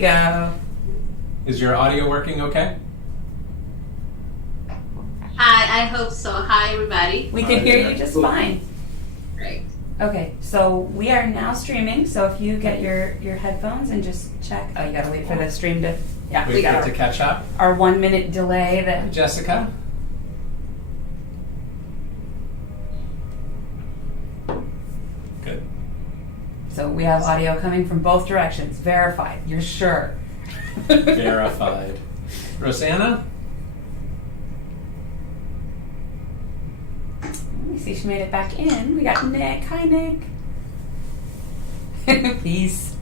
Go. Is your audio working okay? Hi, I hope so. Hi, everybody. We can hear you just fine. Great. Okay, so we are now streaming, so if you get your headphones and just check. Oh, you gotta wait for the stream to. Yeah, We we got get to catch up. our 1 minute delay that. Jessica? Good. So we have audio coming from both directions. Verified. You're sure? Verified. Rossana? Let me see. She made it back in. We got Nick. Hi, Nick. Peace.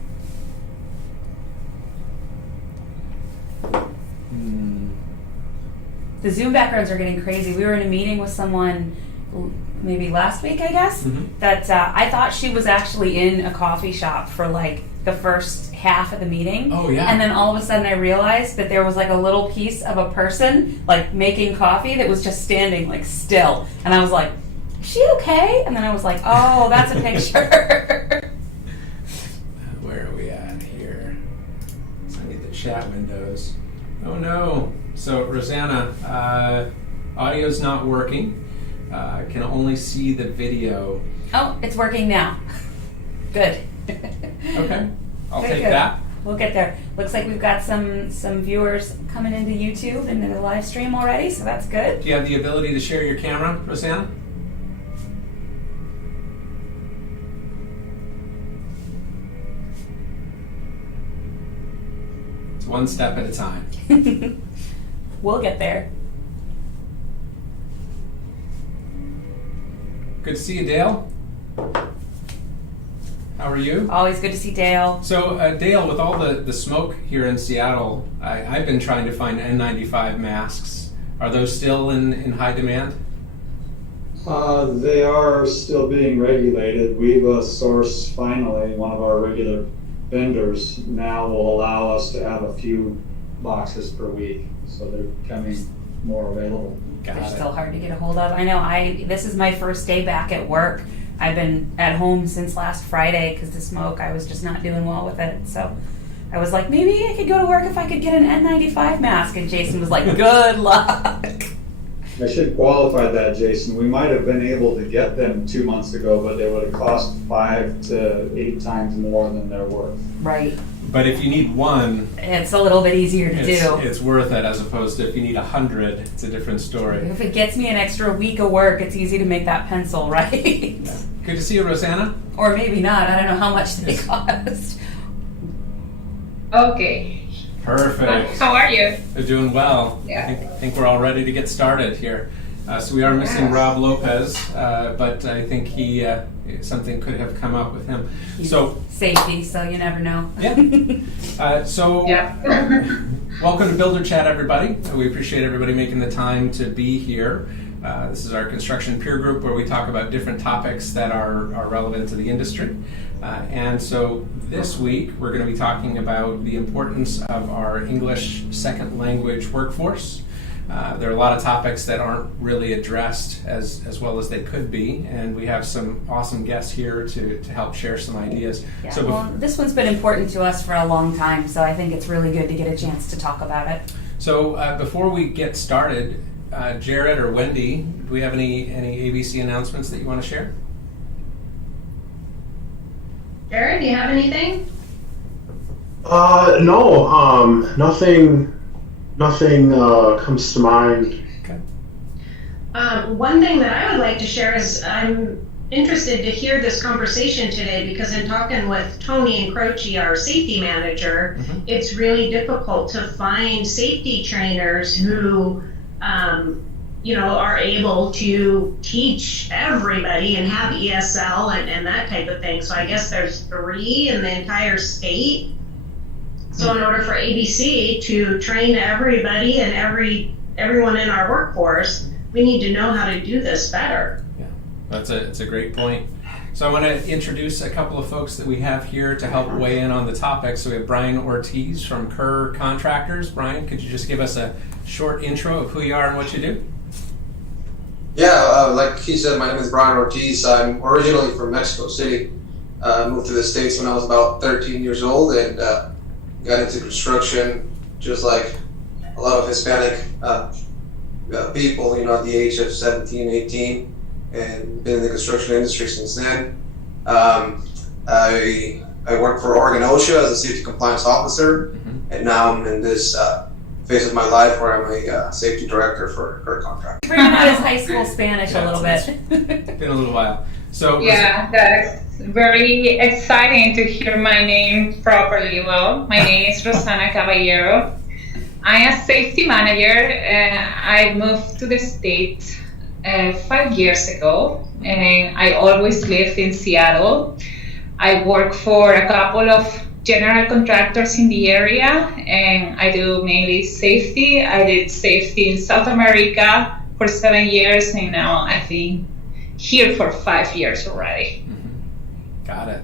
The Zoom backgrounds are getting crazy. We were in a meeting with someone maybe last week, I guess, that I thought she was actually in a coffee shop for like the first half of the meeting. Oh, yeah. And then all of a sudden I realized that there was like a little piece of a person like making coffee that was just standing like still. And I was like, is she okay? And then I was like, oh, that's a picture. Where are we at here? So I need the chat windows. Oh no. So Rosanna, audio's not working. Can only see the video. Oh, it's working now. Good. Okay. I'll take Good. that. We'll get there. Looks like we've got some viewers coming into YouTube and the live stream already, so that's good. Do you have the ability to share your camera, Rosanna? It's one step at a time. We'll get there. Good to see you, Dale. How are you? Always good to see Dale. So, Dale, with all the smoke here in Seattle, I've been trying to find N95 masks. Are those still in high demand? They are still being regulated. We've sourced finally one of our regular vendors now will allow us to have a few boxes per week. So they're becoming more available. They're still hard to get a hold of. I know this is my first day back at work. I've been at home since last Friday because the smoke, I was just not doing well with it. So I was like, maybe I could go to work if I could get an N95 mask. And Jason was like, good luck. I should qualify that, Jason. We might have been able to get them 2 months ago, but they would have cost 5 to 8 times more than they're worth. Right. But if you need one, it's a little bit easier to do. It's worth it, as opposed to if you need 100, it's a different story. If it gets me an extra week of work, it's easy to make that pencil, right? Yeah. Good to see you, Rosanna. Or maybe not. I don't know how much they cost. Okay. Perfect. How are you? They're doing well. Yeah. I think we're all ready to get started here. So we are missing Rob Lopez, but I think something could have come up with him. So safety, so you never know. Yeah. Welcome to Builder Chat, everybody. We appreciate everybody making the time to be here. This is our construction peer group where we talk about different topics that are relevant to the industry. And so this week we're going to be talking about the importance of our English second language workforce. There are a lot of topics that aren't really addressed as well as they could be, and we have some awesome guests here to help share some ideas. Yeah, so this one's been important to us for a long time, so I think it's really good to get a chance to talk about it. So before we get started, Jared or Wendy, do we have any ABC announcements that you want to share? Jared, do you have anything? No, nothing comes to mind. Okay. One thing that I would like to share is I'm interested to hear this conversation today because in talking with Tony and Croce, our safety manager, it's really difficult to find safety trainers who are able to teach everybody and have ESL and that type of thing. So I guess there's 3 in the entire state. So in order for ABC to train everybody and everyone in our workforce, we need to know how to do this better. Yeah, it's a great point. So I want to introduce a couple of folks that we have here to help weigh in on the topic. So we have Bryan Ortiz from Kerr Contractors. Bryan, could you just give us a short intro of who you are and what you do? Yeah, like he said, my name is Bryan Ortiz. I'm originally from Mexico City. Moved to the States when I was about 13 years old, and got into construction, just like a lot of Hispanic people, at the age of 17, 18, and been in the construction industry since then. I work for Oregon OSHA as a safety compliance officer, and now I'm in this phase of my life where I'm a safety director for Kerr Contractors. Bringing out his high school Spanish a little bit. Been a little while. So yeah, that's very exciting to hear my name properly. Well, my name is Rossana Caballero. I'm a safety manager. I moved to the States 5 years ago, and I always lived in Seattle. I work for a couple of general contractors in the area, and I do mainly safety. I did safety in South America for 7 years, and now I've been here for 5 years already. Got it.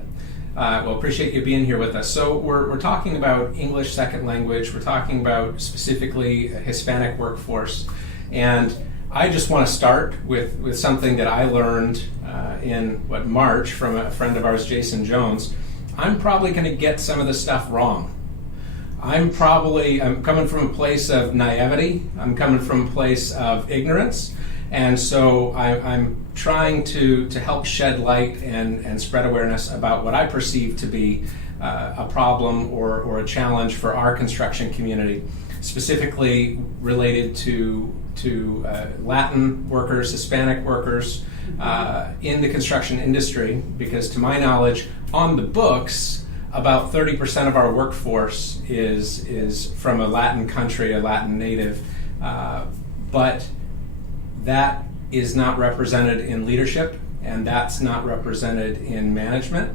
Well, appreciate you being here with us. So we're talking about English second language. We're talking about specifically a Hispanic workforce. And I just want to start with something that I learned in March from a friend of ours, Jason Jones. I'm probably going to get some of this stuff wrong. I'm coming from a place of naivety. I'm coming from a place of ignorance. And so I'm trying to help shed light and spread awareness about what I perceive to be a problem or a challenge for our construction community, specifically related to Latin workers, Hispanic workers in the construction industry, because to my knowledge, on the books, about 30% of our workforce is from a Latin country, a Latin native, but that is not represented in leadership, and that's not represented in management.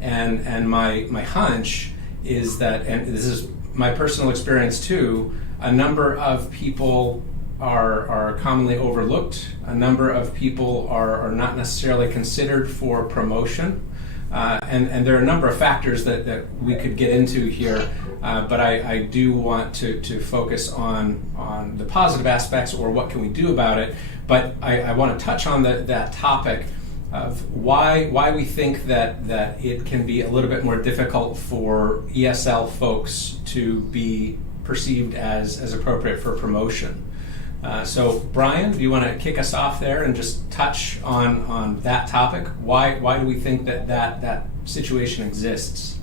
And my hunch is that, and this is my personal experience too, a number of people are commonly overlooked. A number of people are not necessarily considered for promotion. And there are a number of factors that we could get into here, but I do want to focus on the positive aspects, or what can we do about it. But I want to touch on that topic of why we think that it can be a little bit more difficult for ESL folks to be perceived as appropriate for promotion. So Bryan, do you want to kick us off there and just touch on that topic? Why do we think that situation exists?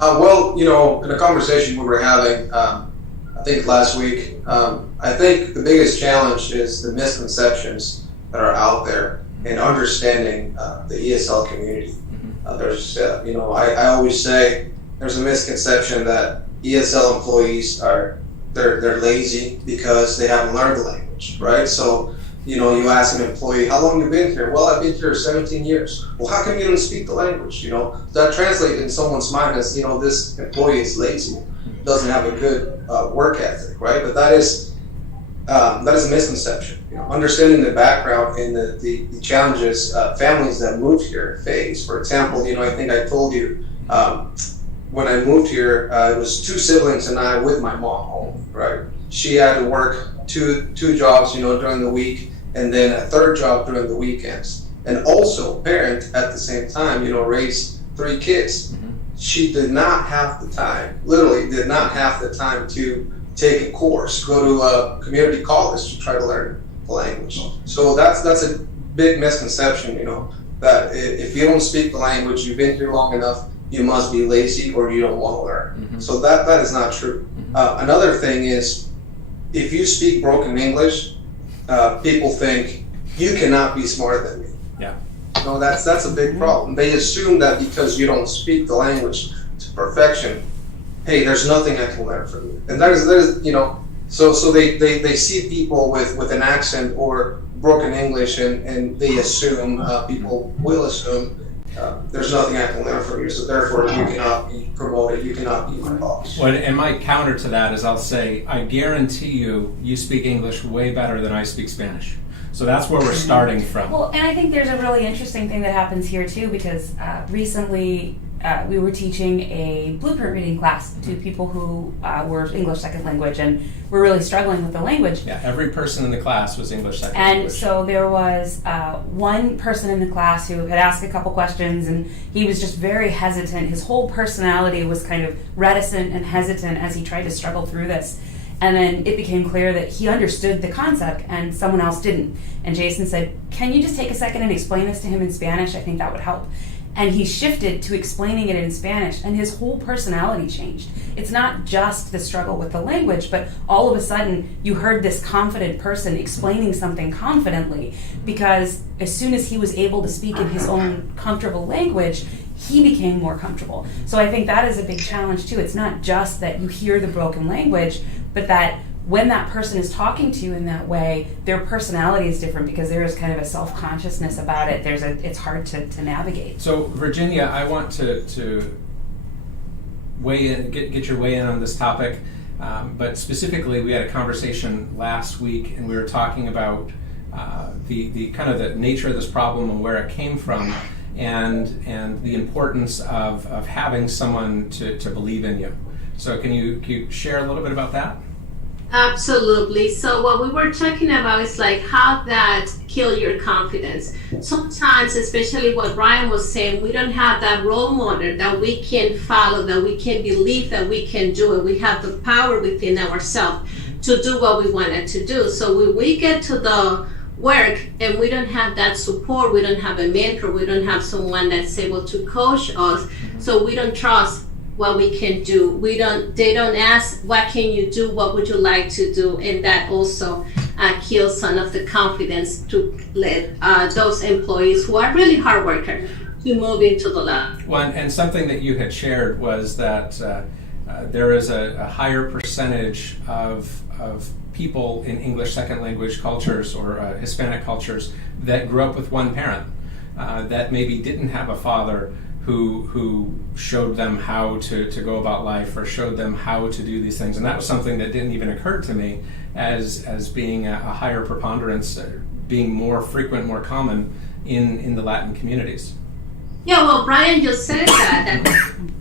Well, in a conversation we were having, I think last week, I think the biggest challenge is the misconceptions that are out there and understanding the ESL community. There's, I always say there's a misconception that ESL employees they're lazy because they haven't learned the language, right? So, you ask an employee, how long have you been here? Well, I've been here 17 years. Well, how come you don't speak the language? That translates in someone's mind as, this employee is lazy, doesn't have a good work ethic, right? But that is a misconception. Understanding the background and the challenges families that moved here face. For example, I think I told you, when I moved here, it was two siblings and I with my mom home, right? She had to work two jobs, during the week, and then a third job during the weekends. And also parent at the same time, raised 3 kids. She did not have the time, literally did not have the time to take a course, go to a community college to try to learn the language. So that's a big misconception, that if you don't speak the language, you've been here long enough, you must be lazy or you don't want to learn. So that is not true. Another thing is, if you speak broken English, people think you cannot be smarter than me. Yeah. That's a big problem. They assume that because you don't speak the language to perfection, hey, there's nothing I can learn from you. And there's so they see people with an accent or broken English, and they assume, people will assume, there's nothing I can learn from you, so therefore you cannot be promoted, you cannot be my boss. Well, and my counter to that is I'll say, I guarantee you speak English way better than I speak Spanish. So that's where we're starting from. Well, and I think there's a really interesting thing that happens here too, because recently we were teaching a blueprint reading class to people who were English second language and were really struggling with the language. Yeah, every person in the class was English second And language. so there was one person in the class who had asked a couple questions, and he was just very hesitant. His whole personality was kind of reticent and hesitant as he tried to struggle through this. And then it became clear that he understood the concept and someone else didn't. And Jason said, "Can you just take a second and explain this to him in Spanish? I think that would help." And he shifted to explaining it in Spanish, and his whole personality changed. It's not just the struggle with the language, but all of a sudden you heard this confident person explaining something confidently, because as soon as he was able to speak in his own comfortable language, he became more comfortable. So I think that is a big challenge too. It's not just that you hear the broken language, but that when that person is talking to you in that way, their personality is different because there is kind of a self-consciousness about it. It's hard to navigate. So Virginia, I want to weigh in, get your weigh in on this topic, but specifically we had a conversation last week and we were talking about the kind of the nature of this problem and where it came from, and the importance of having someone to believe in you. So can you share a little bit about that? Absolutely. So what we were talking about is like how that kill your confidence. Sometimes, especially what Bryan was saying, we don't have that role model that we can follow, that we can believe that we can do it. We have the power within ourselves to do what we wanted to do. So when we get to the work and we don't have that support, we don't have a mentor, we don't have someone that's able to coach us, so we don't trust what we can do. They don't ask, what can you do? What would you like to do? And that also kills some of the confidence to let those employees who are really hard workers to move into the lab. Well, and something that you had shared was that there is a higher percentage of people in English second language cultures or Hispanic cultures that grew up with one parent that maybe didn't have a father who showed them how to go about life or showed them how to do these things. And that was something that didn't even occur to me as being a higher preponderance, being more frequent, more common in the Latin communities. Yeah, well, Bryan just said that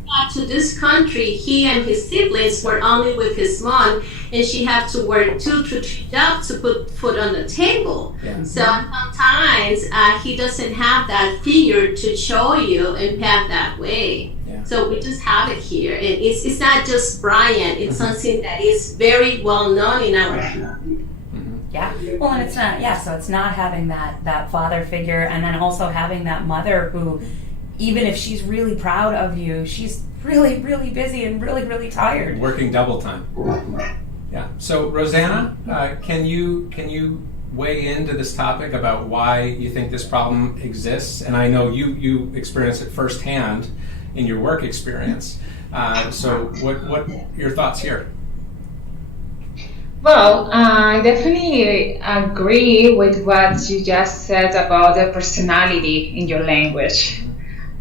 got to this country, he and his siblings were only with his mom, and she had to work 2 to 3 jobs to put food on the table. Yeah. So sometimes he doesn't have that figure to show you and path that way. Yeah. So we just have it here, and it's not just Bryan. It's something that is very well known in our community. Yeah, well, and it's not, so it's not having that father figure, and then also having that mother who, even if she's really proud of you, she's really, really busy and really, really tired. Working double time. Yeah. So Rossana, can you weigh into this topic about why you think this problem exists? And I know you experience it firsthand in your work experience. So what your thoughts here? Well, I definitely agree with what you just said about the personality in your language.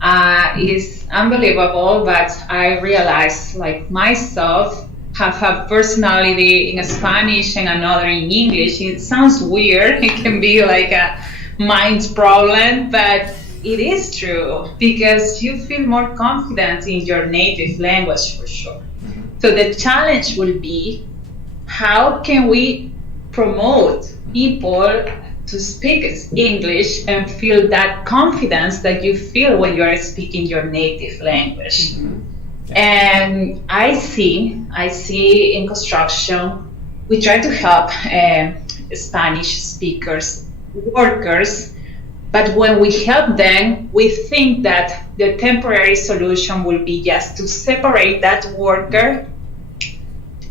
It's unbelievable, but I realized, like myself, have a personality in Spanish and another in English. It sounds weird. It can be like a mind problem, but it is true because you feel more confident in your native language for sure. So the challenge will be, how can we promote people to speak English and feel that confidence that you feel when you are speaking your native language? And I see in construction, we try to help Spanish speakers, workers, but when we help them, we think that the temporary solution will be just to separate that worker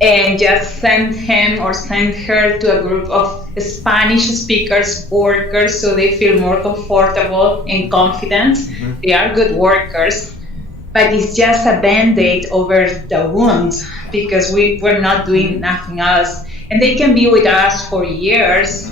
and just send him or send her to a group of Spanish speakers, workers, so they feel more comfortable and confident. They are good workers, but it's just a band-aid over the wound because we're not doing nothing else. And they can be with us for years,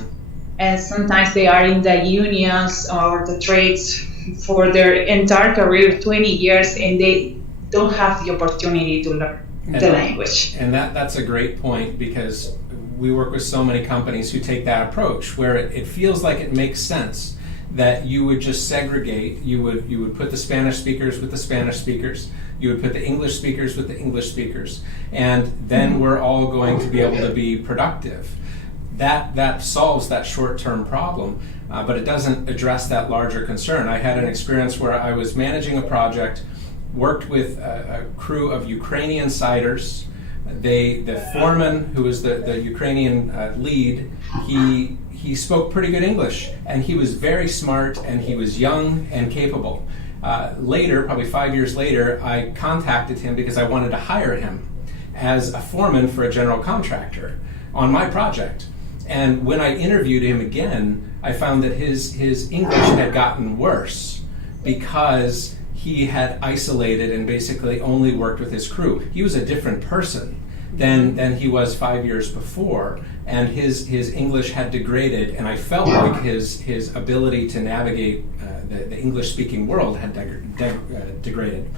and sometimes they are in the unions or the trades for their entire career, 20 years, and they don't have the opportunity to learn the language. And that's a great point, because we work with so many companies who take that approach where it feels like it makes sense that you would just segregate. You would put the Spanish speakers with the Spanish speakers. You would put the English speakers with the English speakers, and then we're all going to be able to be productive. That solves that short-term problem, but it doesn't address that larger concern. I had an experience where I was managing a project, worked with a crew of Ukrainian ciders. The foreman, who was the Ukrainian lead, he spoke pretty good English, and he was very smart, and he was young and capable. Later, probably 5 years later, I contacted him because I wanted to hire him as a foreman for a general contractor on my project. And when I interviewed him again, I found that his English had gotten worse because he had isolated and basically only worked with his crew. He was a different person than he was 5 years before, and his English had degraded, and I felt like his ability to navigate the English-speaking world had degraded.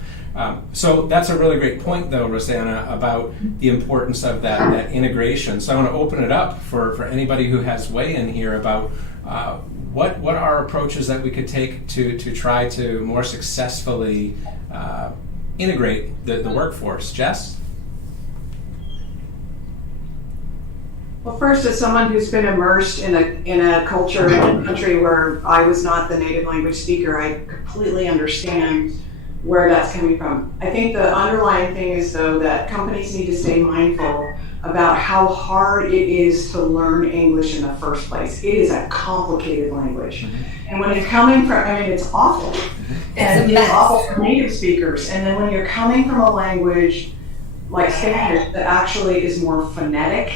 So that's a really great point, though, Rossana, about the importance of that integration. So I want to open it up for anybody who has weigh-in here about what are approaches that we could take to try to more successfully integrate the workforce. Jess? Well, first, as someone who's been immersed in a culture in a country where I was not the native language speaker, I completely understand where that's coming from. I think the underlying thing is, though, that companies need to stay mindful about how hard it is to learn English in the first place. It is a complicated language. And when you're coming from, it's awful. And it's awful for native speakers. And then when you're coming from a language like Spanish that actually is more phonetic,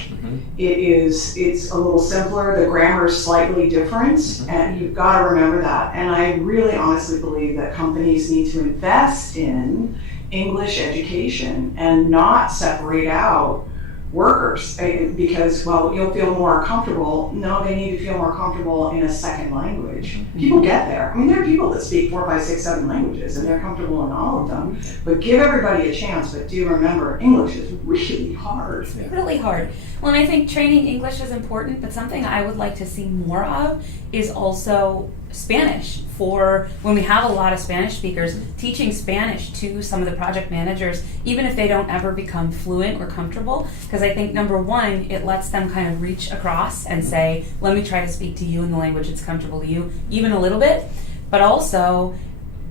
it's a little simpler, the grammar is slightly different, and you've got to remember that. And I really honestly believe that companies need to invest in English education and not separate out workers because, well, you'll feel more comfortable. No, they need to feel more comfortable in a second language. People get there. I mean, there are people that speak 4, 5, 6, 7 languages, and they're comfortable in all of them. But give everybody a chance. But do remember, English is really hard. Really hard. Well, and I think training English is important, but something I would like to see more of is also Spanish. For when we have a lot of Spanish speakers, teaching Spanish to some of the project managers, even if they don't ever become fluent or comfortable, because I think, number one, it lets them kind of reach across and say, let me try to speak to you in the language that's comfortable to you, even a little bit, but also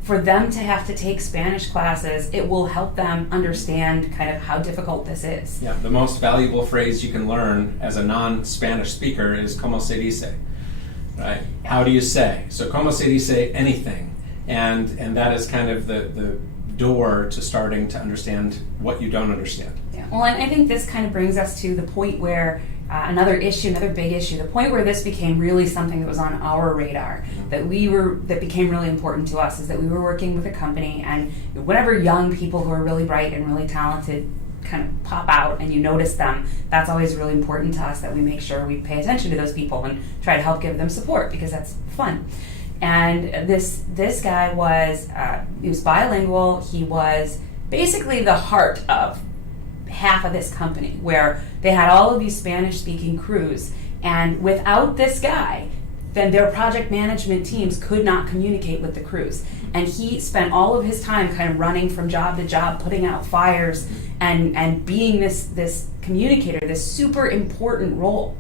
for them to have to take Spanish classes, it will help them understand kind of how difficult this is. Yeah, the most valuable phrase you can learn as a non-Spanish speaker is como se dice. Right? How do you say? So como se dice anything, and that is kind of the door to starting to understand what you don't understand. Yeah. Well, and I think this kind of brings us to the point where another big issue, the point where this became really something that was on our radar, that became really important to us, is that we were working with a company, and whenever young people who are really bright and really talented kind of pop out and you notice them, that's always really important to us, that we make sure we pay attention to those people and try to help give them support, because that's fun. And this guy was he was bilingual. He was basically the heart of half of this company, where they had all of these Spanish-speaking crews, and without this guy, then their project management teams could not communicate with the crews. And he spent all of his time kind of running from job to job, putting out fires, and being this communicator, this super important role.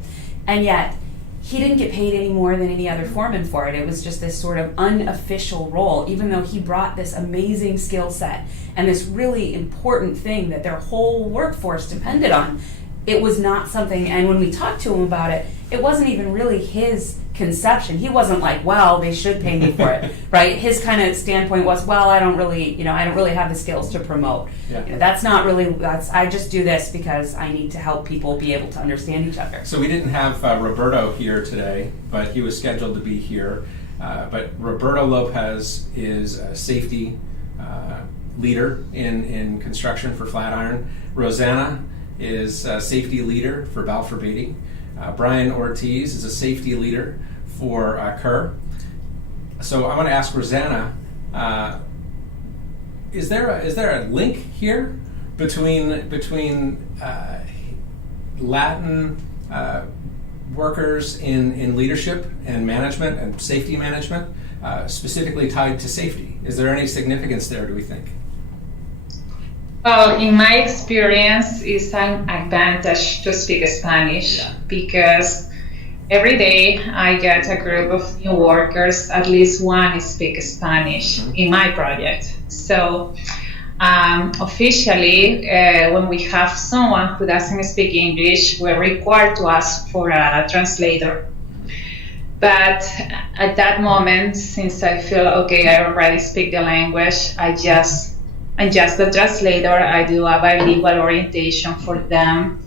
And yet, he didn't get paid any more than any other foreman for it. It was just this sort of unofficial role, even though he brought this amazing skill set and this really important thing that their whole workforce depended on. It was not something, and when we talked to him about it, it wasn't even really his conception. He wasn't like, well, they should pay me for it, right? His kind of standpoint was, well, I don't really have the skills to promote. Yeah. I just do this because I need to help people be able to understand each other. So we didn't have Roberto here today, but he was scheduled to be here. But Roberto Lopez is a safety leader in construction for Flatiron. Rossana is a safety leader for Balfour Beatty. Bryan Ortiz is a safety leader for Kerr. So I want to ask Rossana, is there a link here between Latin workers in leadership and management and safety management, specifically tied to safety? Is there any significance there, do we think? Well, in my experience, it's an advantage to speak Spanish because every day I get a group of new workers, at least one speaks Spanish in my project. So officially, when we have someone who doesn't speak English, we're required to ask for a translator. But at that moment, since I feel, okay, I already speak the language, I'm just the translator. I do a bilingual orientation for them,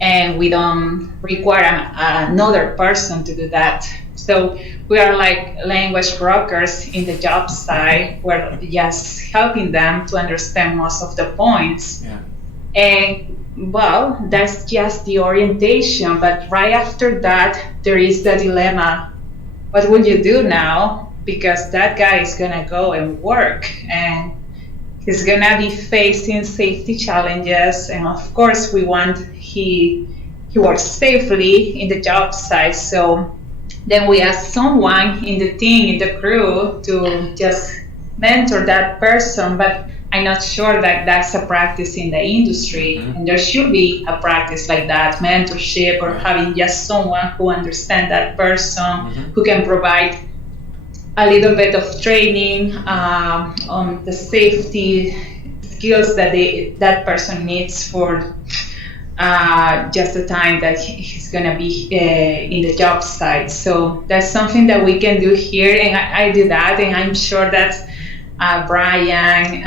and we don't require another person to do that. So we are like language brokers in the job site. We're just helping them to understand most of the points. Yeah. And well, that's just the orientation. But right after that, there is the dilemma. What would you do now? Because that guy is gonna go and work, and he's gonna be facing safety challenges. And of course, we want he works safely in the job site. So then we ask someone in the team, in the crew, to just mentor that person. But I'm not sure that that's a practice in the industry. And there should be a practice like that, mentorship, or having just someone who understands that person, who can provide a little bit of training on the safety skills that that person needs for just the time that he's going to be in the job site. So that's something that we can do here, and I do that, and I'm sure that Bryan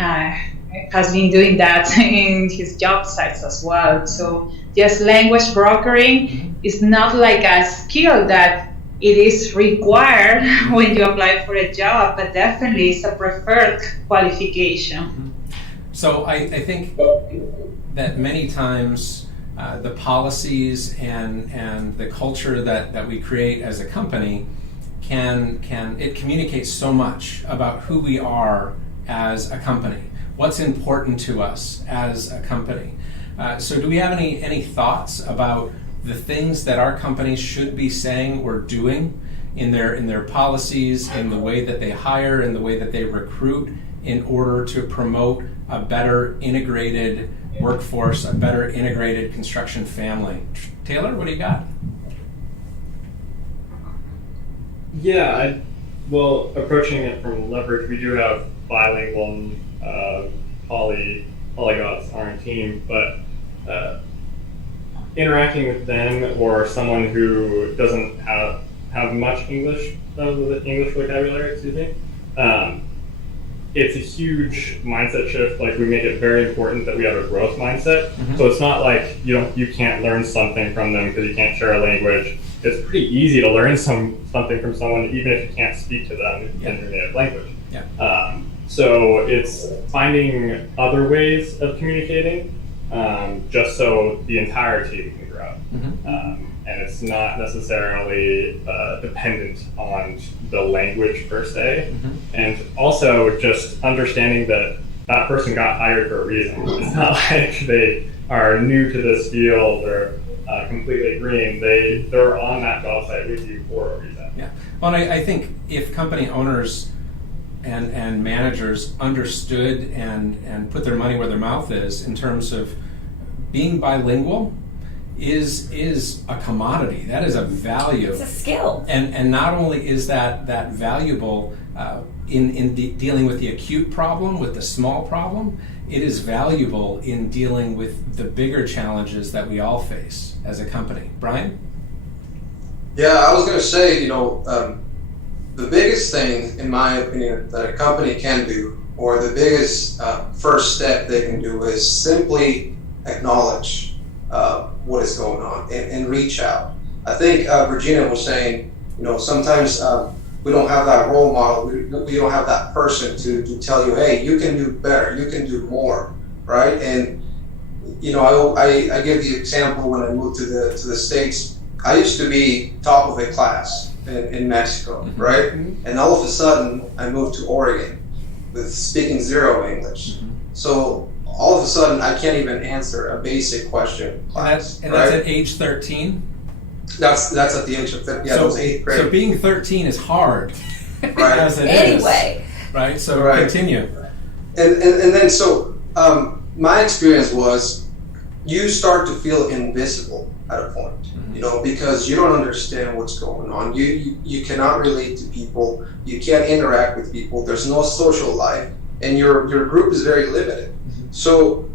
has been doing that in his job sites as well. So just language brokering is not like a skill that it is required when you apply for a job, but definitely it's a preferred qualification. So I think that many times the policies and the culture that we create as a company it communicates so much about who we are as a company, what's important to us as a company. So do we have any thoughts about the things that our companies should be saying or doing in their policies, in the way that they hire, in the way that they recruit, in order to promote a better integrated workforce, a better integrated construction family? Taylor, what do you got? Yeah, well, approaching it from leverage, we do have bilingual polyglots on our team, but interacting with them or someone who doesn't have much English, English vocabulary, it's a huge mindset shift. Like, we make it very important that we have a growth mindset. So it's not like you can't learn something from them because you can't share a language. It's pretty easy to learn something from someone even if you can't speak to them in their native language. So it's finding other ways of communicating, just so the entire team can grow. And it's not necessarily dependent on the language per se. And also just understanding that person got hired for a reason. It's not like they are new to this field or completely green. They're on that job site with you for a reason. Yeah. Well, I think if company owners and managers understood and put their money where their mouth is in terms of being bilingual is a commodity. That is a value. It's a skill. And not only is that valuable in dealing with the acute problem, with the small problem, it is valuable in dealing with the bigger challenges that we all face as a company. Bryan? Yeah, I was going to say, the biggest thing, in my opinion, that a company can do, or the biggest first step they can do, is simply acknowledge what is going on and reach out. I think Regina was saying, sometimes we don't have that role model, we don't have that person to tell you, hey, you can do better, you can do more, right? And I give the example when I moved to the States. I used to be top of a class in Mexico, right? And all of a sudden I moved to Oregon with speaking zero English. So all of a sudden I can't even answer a basic question. And that's at age 13? That's at the age of those 8th grade. So being 13 is hard. Right. As it Anyway. is, right? So Right. continue. And then my experience was you start to feel invisible at a point, because you don't understand what's going on. You cannot relate to people. You can't interact with people. There's no social life, and your group is very limited. So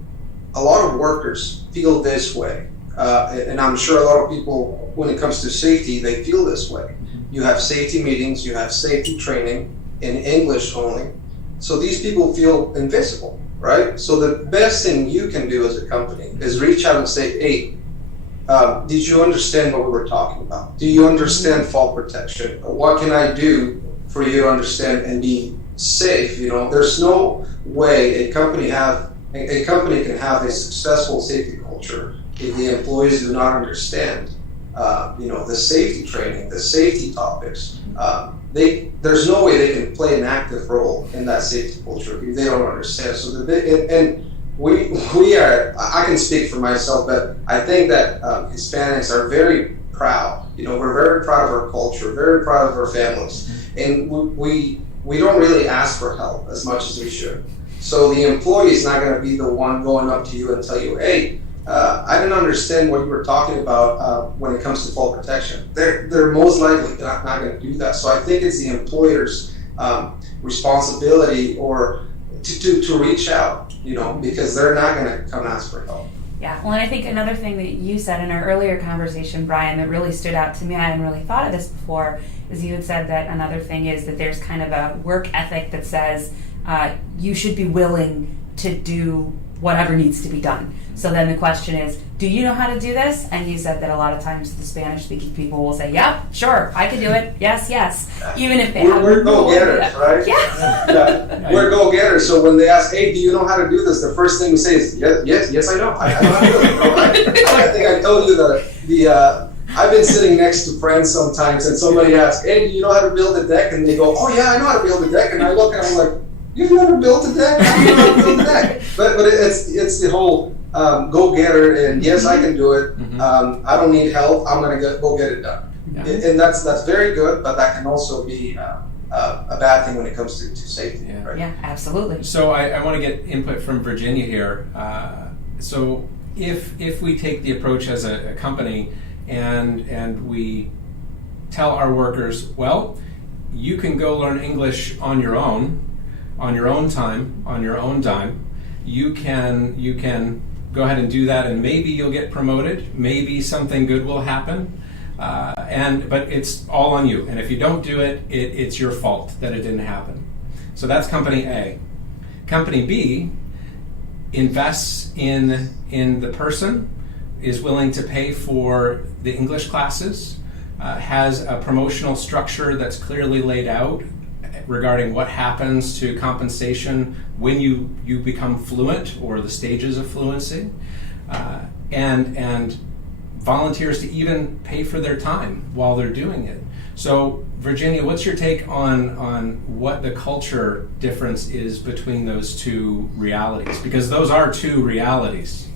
a lot of workers feel this way, and I'm sure a lot of people, when it comes to safety, they feel this way. You have safety meetings, you have safety training in English only. So these people feel invisible, right? So the best thing you can do as a company is reach out and say, hey, did you understand what we were talking about? Do you understand fall protection? What can I do for you to understand and be safe? There's no way a company can have a successful safety culture if the employees do not understand the safety training, the safety topics. There's no way they can play an active role in that safety culture if they don't understand. So we are, I can speak for myself, but I think that Hispanics are very proud. We're very proud of our culture, very proud of our families. And we don't really ask for help as much as we should. So the employee is not going to be the one going up to you and tell you, hey, I didn't understand what you were talking about when it comes to fall protection. They're most likely not going to do that. So I think it's the employer's responsibility or to reach out, because they're not going to come ask for help. Yeah, well, and I think another thing that you said in our earlier conversation, Bryan, that really stood out to me, I hadn't really thought of this before, is you had said that another thing is that there's kind of a work ethic that says you should be willing to do whatever needs to be done. So then the question is, do you know how to do this? And you said that a lot of times the Spanish-speaking people will say, yeah, sure, I can do it. Yes, even if they have We're go-getters, right? Yeah. We're go-getters. So when they ask, hey, do you know how to do this? The first thing we say is, yes, I know. I know how to do it. I think I told you that I've been sitting next to friends sometimes, and somebody asks, hey, do you know how to build a deck? And they go, oh yeah, I know how to build a deck. And I look and I'm like, you've never built a deck? How do you know how to build a deck? But it's the whole go-getter, and yes, I can do it. I don't need help. I'm going to go get it done. Yeah. And that's very good, but that can also be a bad thing when it comes to safety. Yeah. Right? Yeah, absolutely. So I want to get input from Virginia here. So if we take the approach as a company and we tell our workers, well, you can go learn English on your own time, on your own dime. You can go ahead and do that, and maybe you'll get promoted. Maybe something good will happen, but it's all on you. And if you don't do it, it's your fault that it didn't happen. So that's company A. Company B invests in the person, is willing to pay for the English classes, has a promotional structure that's clearly laid out regarding what happens to compensation when you become fluent, or the stages of fluency, and volunteers to even pay for their time while they're doing it. So Virginia, what's your take on what the culture difference is between those two realities? Because those are two realities.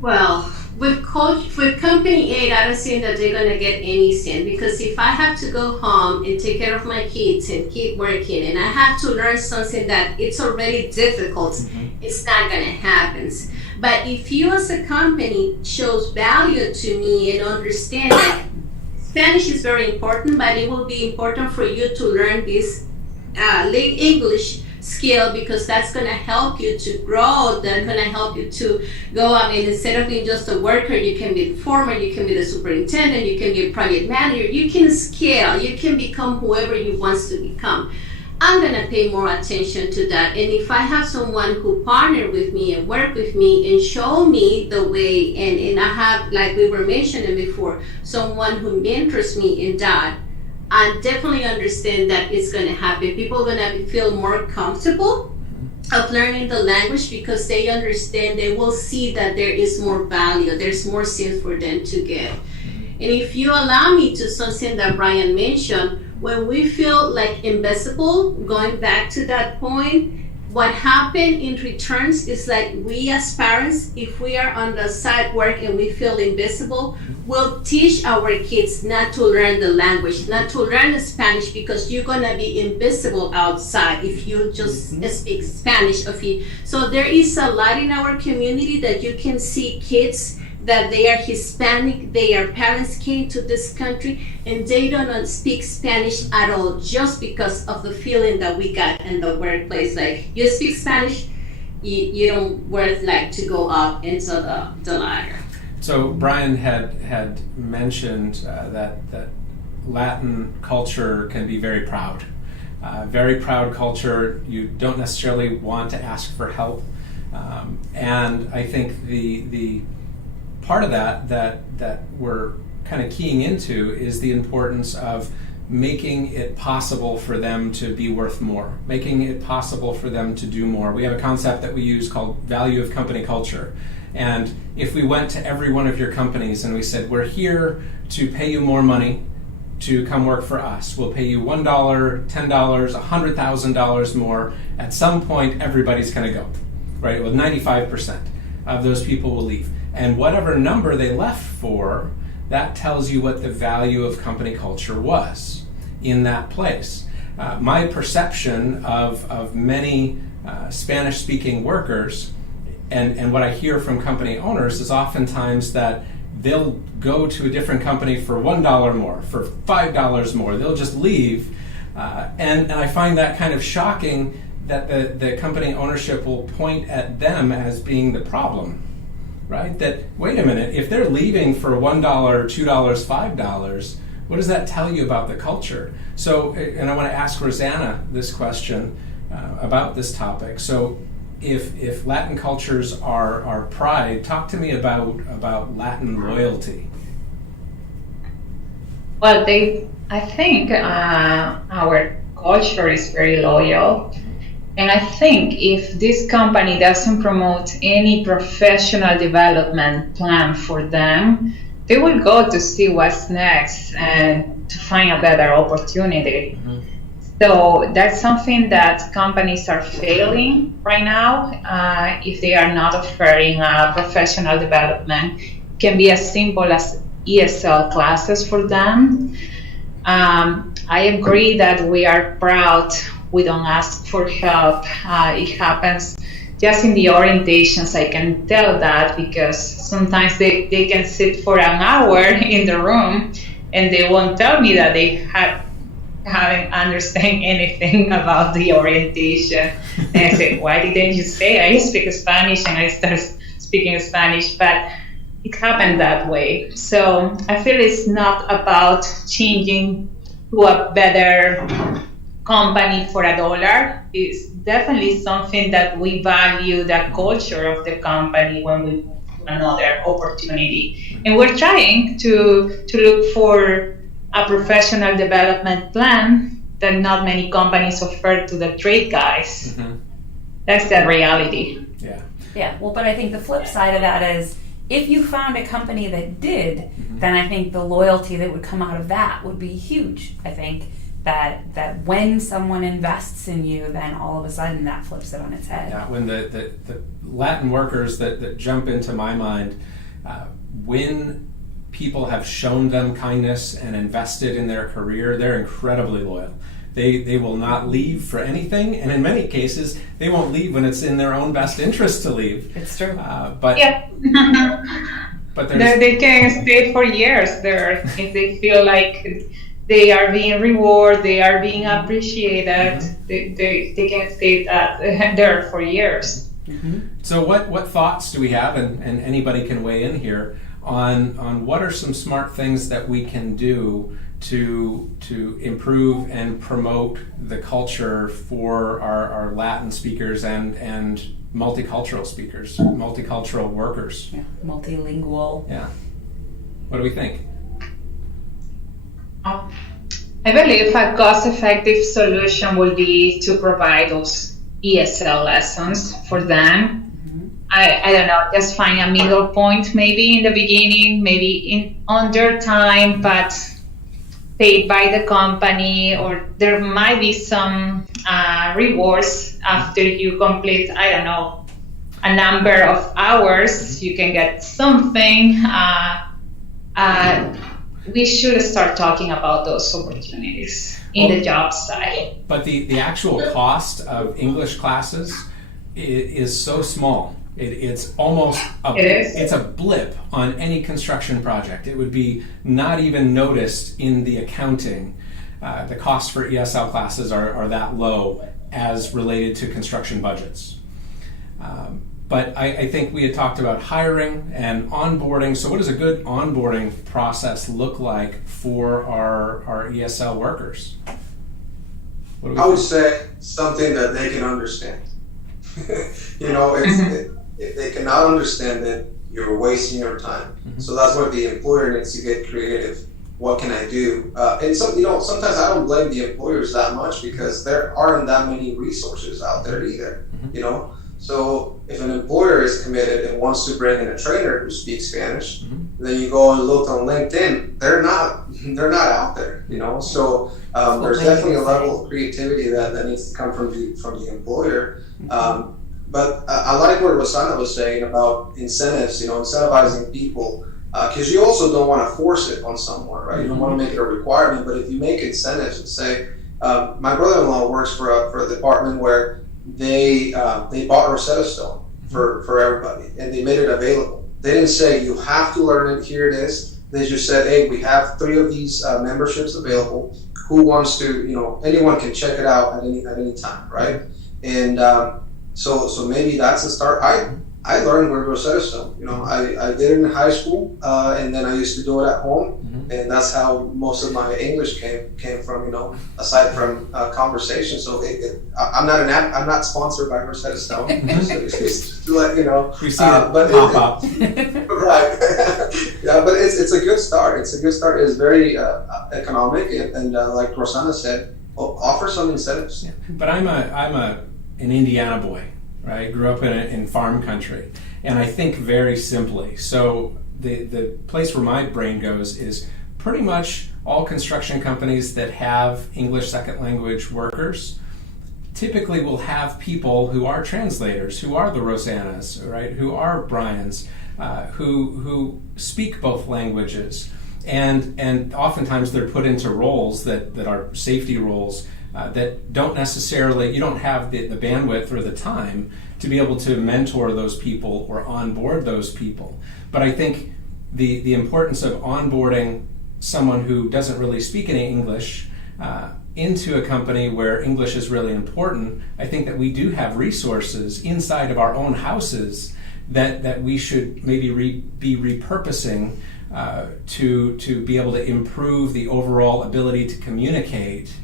Well, with company A, I don't think that they're gonna get anything, because if I have to go home and take care of my kids and keep working, and I have to learn something that it's already difficult, it's not gonna happen. But if you as a company shows value to me and understand that Spanish is very important, but it will be important for you to learn this English skill, because that's going to help you to grow, that's going to help you to go up, and instead of being just a worker, you can be the foreman, you can be the superintendent, you can be a project manager, you can scale, you can become whoever you want to become. I'm going to pay more attention to that. And if I have someone who partner with me and work with me and show me the way, and I have, like we were mentioning before, someone who mentors me in that, I definitely understand that it's going to happen. People are going to feel more comfortable of learning the language, because they understand, they will see that there is more value, there's more things for them to get. And if you allow me to something that Bryan mentioned, when we feel like invisible, going back to that point, what happened in returns is like we as parents, if we are on the side work and we feel invisible, we'll teach our kids not to learn the language, not to learn Spanish, because you're gonna be invisible outside if you just speak Spanish of it. So there is a lot in our community that you can see kids that they are Hispanic, their parents came to this country and they don't speak Spanish at all, just because of the feeling that we got in the workplace. Like, you speak Spanish, you don't worth like to go up into the ladder. So Bryan had mentioned that Latin culture can be very proud. Very proud culture. You don't necessarily want to ask for help. And I think the part of that we're kind of keying into is the importance of making it possible for them to be worth more, making it possible for them to do more. We have a concept that we use called value of company culture. And if we went to every one of your companies and we said, we're here to pay you more money to come work for us, we'll pay you $1, $10, $100,000 more, at some point everybody's going to go, right? Well, 95% of those people will leave. And whatever number they left for, that tells you what the value of company culture was in that place. My perception of many Spanish-speaking workers, and what I hear from company owners, is oftentimes that they'll go to a different company for $1 more, for $5 more. They'll just leave. And I find that kind of shocking that the company ownership will point at them as being the problem. Right? That, wait a minute, if they're leaving for $1, $2, $5, what does that tell you about the culture? So, and I want to ask Rossana this question about this topic. So, if Latin cultures are pride, talk to me about Latin loyalty. Well, I think our culture is very loyal. And I think if this company doesn't promote any professional development plan for them, they will go to see what's next and to find a better opportunity. Mm-hmm. So that's something that companies are failing right now. If they are not offering professional development, it can be as simple as ESL classes for them. I agree that we are proud. We don't ask for help. It happens just in the orientations. I can tell that because sometimes they can sit for an hour in the room and they won't tell me that they haven't understand anything about the orientation. And I say, why didn't you say I speak Spanish? And I start speaking Spanish, but it happened that way. So I feel it's not about changing to a better company for $1. Is definitely something that we value the culture of the company when we move to another opportunity. And we're trying to look for a professional development plan that not many companies offer to the trade guys. Mm-hmm. That's the reality. Yeah, well, but I think the flip side of that is if you found a company that did, mm-hmm. then I think the loyalty that would come out of that would be huge. I think that when someone invests in you, then all of a sudden that flips it on its head. Yeah, when the Latin workers that jump into my mind, when people have shown them kindness and invested in their career, they're incredibly loyal. They will not leave for anything, and in many cases, they won't leave when it's in their own best interest to leave. It's true. But they can stay for years there if they feel like they are being rewarded, they are being appreciated. Mm-hmm. They can stay there for years. Mm-hmm. So what thoughts do we have, and anybody can weigh in here, on what are some smart things that we can do to improve and promote the culture for our Latin speakers and multicultural speakers, multicultural workers? Yeah, multilingual. Yeah. What do we think? I believe a cost-effective solution would be to provide those ESL lessons for them. Mm-hmm. I don't know, just find a middle point maybe in the beginning, maybe on their time, but paid by the company, or there might be some rewards after you complete, I don't know, a number of hours. You can get something. We should start talking about those opportunities in the job site. But the actual cost of English classes is so small. It's almost it's a blip on any construction project. It would be not even noticed in the accounting. The cost for ESL classes are that low as related to construction budgets. But I think we had talked about hiring and onboarding. So what does a good onboarding process look like for our ESL workers? I would say something that they can understand. If they cannot understand it, you're wasting your time. So that's where the employer needs to get creative. What can I do? And sometimes I don't blame the employers that much, because there aren't that many resources out there either. So if an employer is committed and wants to bring in a trainer who speaks Spanish, then you go and look on LinkedIn. They're not out there. So there's definitely a level of creativity that needs to come from the employer. But I like what Rossana was saying about incentives. Incentivizing people, because you also don't want to force it on someone, right? You don't want to make it a requirement. But if you make incentives and say, my brother-in-law works for a department where they bought Rosetta Stone for everybody, and they made it available. They didn't say you have to learn it, here it is. They just said, hey, we have 3 of these memberships available. Who wants to, anyone can check it out at any time, right? And so maybe that's a start. I learned with Rosetta Stone. I did it in high school, and then I used to do it at home, and that's how most of my English came from. Aside from conversation. So I'm not sponsored by Rosetta Stone. Just to let you know. We see it pop up. Right. Yeah, but it's a good start. It's very economic, and like Rossana said, offer some incentives. Yeah. But I'm an Indiana boy. Right, grew up in farm country, and I think very simply. So the place where my brain goes is pretty much all construction companies that have English second language workers typically will have people who are translators, who are the Rosanas, right, who are Bryans, who speak both languages, and oftentimes they're put into roles that are safety roles. That don't necessarily, you don't have the bandwidth or the time to be able to mentor those people or onboard those people. But I think the importance of onboarding someone who doesn't really speak any English into a company where English is really important, I think that we do have resources inside of our own houses that we should maybe be repurposing to be able to improve the overall ability to communicate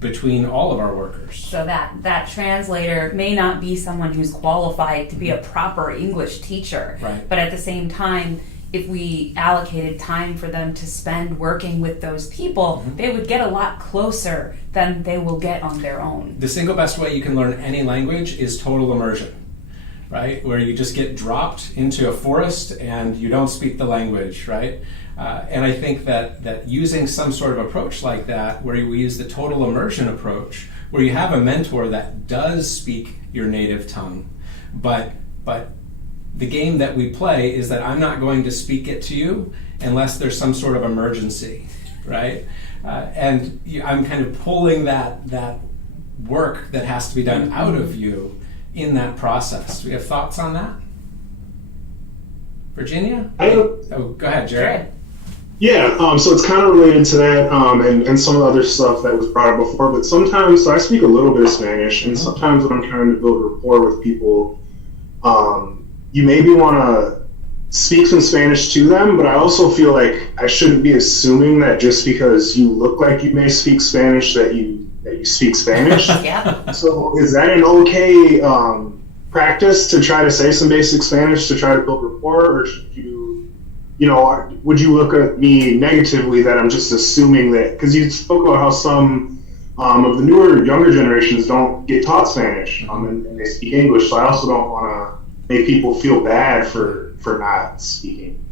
between all of our workers. So that translator may not be someone who's qualified to be a proper English teacher, right. But at the same time, if we allocated time for them to spend working with those people, they would get a lot closer than they will get on their own. The single best way you can learn any language is total immersion, right? Where you just get dropped into a forest and you don't speak the language, right? And I think that using some sort of approach like that, where we use the total immersion approach, where you have a mentor that does speak your native tongue, but the game that we play is that I'm not going to speak it to you unless there's some sort of emergency, right? And I'm kind of pulling that work that has to be done out of you in that process. Do we have thoughts on that? Virginia? Oh, go ahead, Jared. Yeah, so it's kind of related to that and some of the other stuff that was brought up before, but sometimes, so I speak a little bit of Spanish, and sometimes when I'm trying to build rapport with people, you maybe want to speak some Spanish to them, but I also feel like I shouldn't be assuming that just because you look like you may speak Spanish that you speak Spanish. Yeah. So is that an okay practice to try to say some basic Spanish to try to build rapport, or should would you look at me negatively that I'm just assuming that, because you spoke about how some of the newer, younger generations don't get taught Spanish and they speak English, so I also don't want to make people feel bad for not speaking.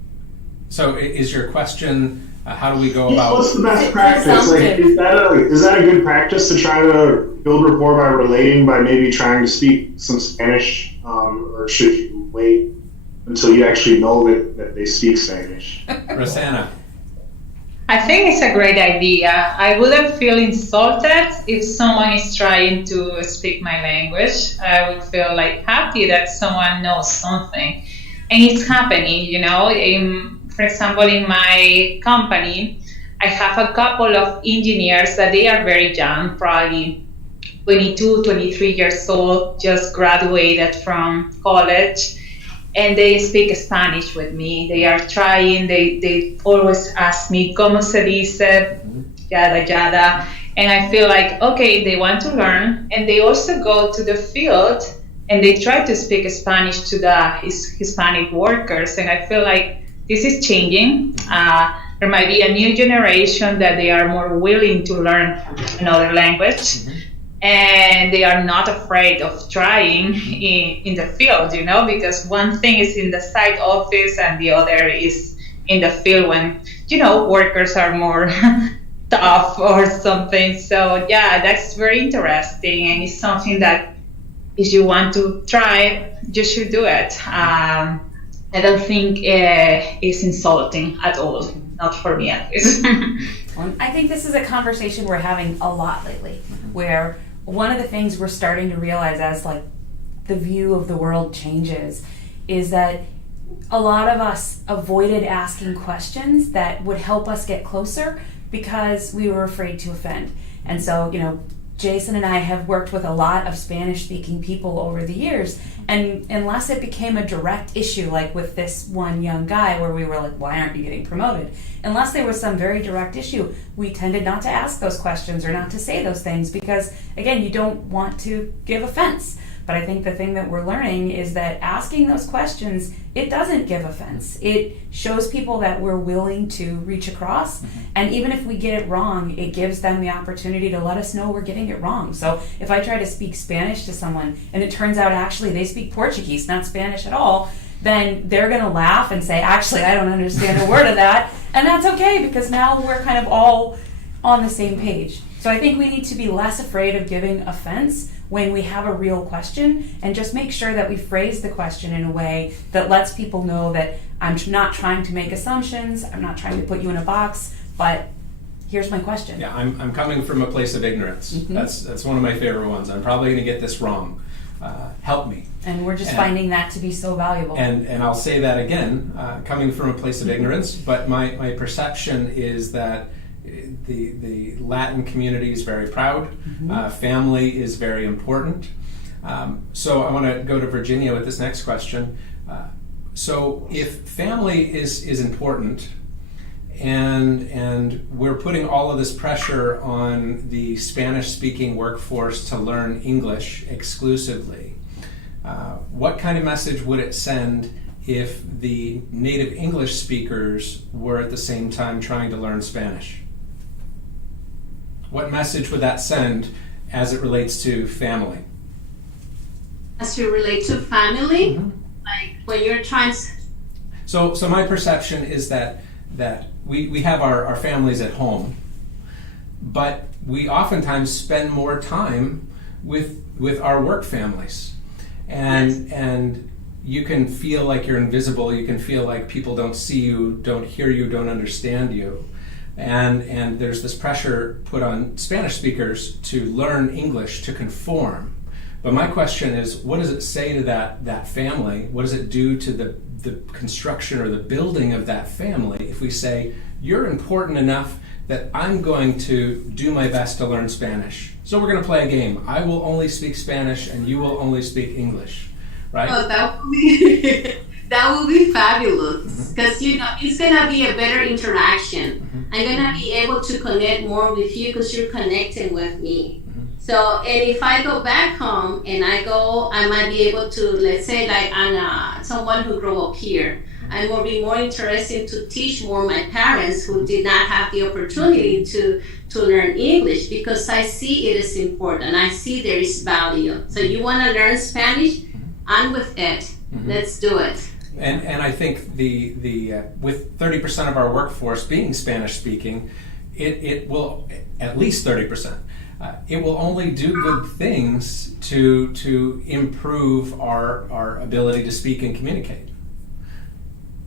So is your question, how do we go Yeah, about? what's the best practice? Like, is that a good practice to try to build rapport by relating, by maybe trying to speak some Spanish, or should you wait until you actually know that they speak Spanish? Rossana. I think it's a great idea. I wouldn't feel insulted if someone is trying to speak my language. I would feel like happy that someone knows something. And it's happening, you know. For example, in my company, I have a couple of engineers that they are very young, probably 22, 23 years old, just graduated from college. And they speak Spanish with me. They are trying, they always ask me, ¿Cómo se dice? Yada, yada. And I feel like, okay, they want to learn. And they also go to the field and they try to speak Spanish to the Hispanic workers. And I feel like this is changing. There might be a new generation that they are more willing to learn another language. Mm-hmm. And they are not afraid of trying in the field, you know, because one thing is in the site office and the other is in the field when, you know, workers are more tough or something. So, yeah, that's very interesting. And it's something that if you want to try, you should do it. I don't think it's insulting at all. Not for me, at least. I think this is a conversation we're having a lot lately, where one of the things we're starting to realize as like the view of the world changes is that a lot of us avoided asking questions that would help us get closer because we were afraid to offend. And so, you know, Jason and I have worked with a lot of Spanish-speaking people over the years, and unless it became a direct issue, like with this one young guy where we were like, why aren't you getting promoted? Unless there was some very direct issue, we tended not to ask those questions or not to say those things because, again, you don't want to give offense. But I think the thing that we're learning is that asking those questions, it doesn't give offense. It shows people that we're willing to reach across. Mm-hmm. And even if we get it wrong, it gives them the opportunity to let us know we're getting it wrong. So if I try to speak Spanish to someone and it turns out actually they speak Portuguese, not Spanish at all, then they're going to laugh and say, actually, I don't understand a word of that. And that's okay because now we're kind of all on the same page. So I think we need to be less afraid of giving offense when we have a real question, and just make sure that we phrase the question in a way that lets people know that I'm not trying to make assumptions, I'm not trying to put you in a box, but here's my question. Yeah, I'm coming from a place of ignorance. Mm-hmm. That's one of my favorite ones. I'm probably going to get this wrong. Help me. And we're just finding that to be so valuable. And I'll say that again, coming from a place of ignorance, but my perception is that the Latin community is very proud. Mm-hmm. Family is very important. So I want to go to Virginia with this next question. So if family is important, and we're putting all of this pressure on the Spanish-speaking workforce to learn English exclusively, what kind of message would it send if the native English speakers were at the same time trying to learn Spanish? What message would that send as it relates to family? As you relate to family? Mm-hmm. Like when you're trying to... So my perception is that we have our families at home, but we oftentimes spend more time with our work families. And you can feel like you're invisible, you can feel like people don't see you, don't hear you, don't understand you. And there's this pressure put on Spanish speakers to learn English, to conform. But my question is, what does it say to that family? What does it do to the construction or the building of that family if we say, you're important enough that I'm going to do my best to learn Spanish. So we're going to play a game. I will only speak Spanish and you will only speak English, right? Oh, that would be fabulous, because it's gonna be a better interaction. Mm-hmm. I'm gonna be able to connect more with you because you're connecting with me. Mm-hmm. So, and if I go back home and I might be able to, let's say, like I'm someone who grew up here. I will be more interested to teach more my parents who did not have the opportunity to learn English, because I see it is important. I see there is value. So you want to learn Spanish? I'm with it. Mm-hmm. Let's do it. And I think the with 30% of our workforce being Spanish speaking, it will, at least 30%, it will only do good things to improve our ability to speak and communicate.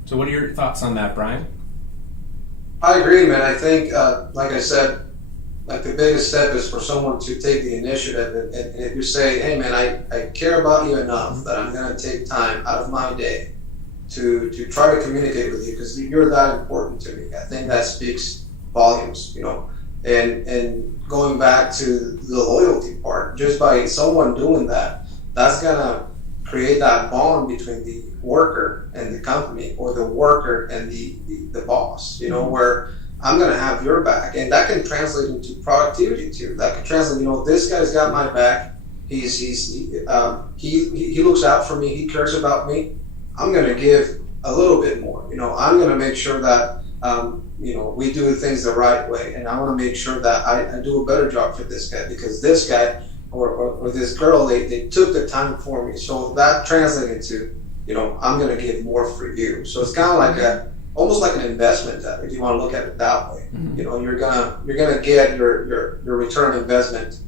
So what are your thoughts on that, Bryan? I agree, man. I think, like I said, like the biggest step is for someone to take the initiative, and if you say, hey man, I care about you enough that I'm going to take time out of my day to try to communicate with you because you're that important to me. I think that speaks volumes, you know. And going back to the loyalty part, just by someone doing that, that's going to create that bond between the worker and the company, or the worker and the boss, you know, where I'm going to have your back. And that can translate into productivity too. That can translate, you know, this guy's got my back. He looks out for me. He cares about me. I'm going to give a little bit more. You know, I'm going to make sure that, you know, we do things the right way. And I want to make sure that I do a better job for this guy, because this guy or this girl, they took the time for me. So that translated to, you know, I'm going to give more for you. So it's kind of like almost like an investment, if you want to look at it that way. Mm-hmm. You know, you're gonna get your return on investment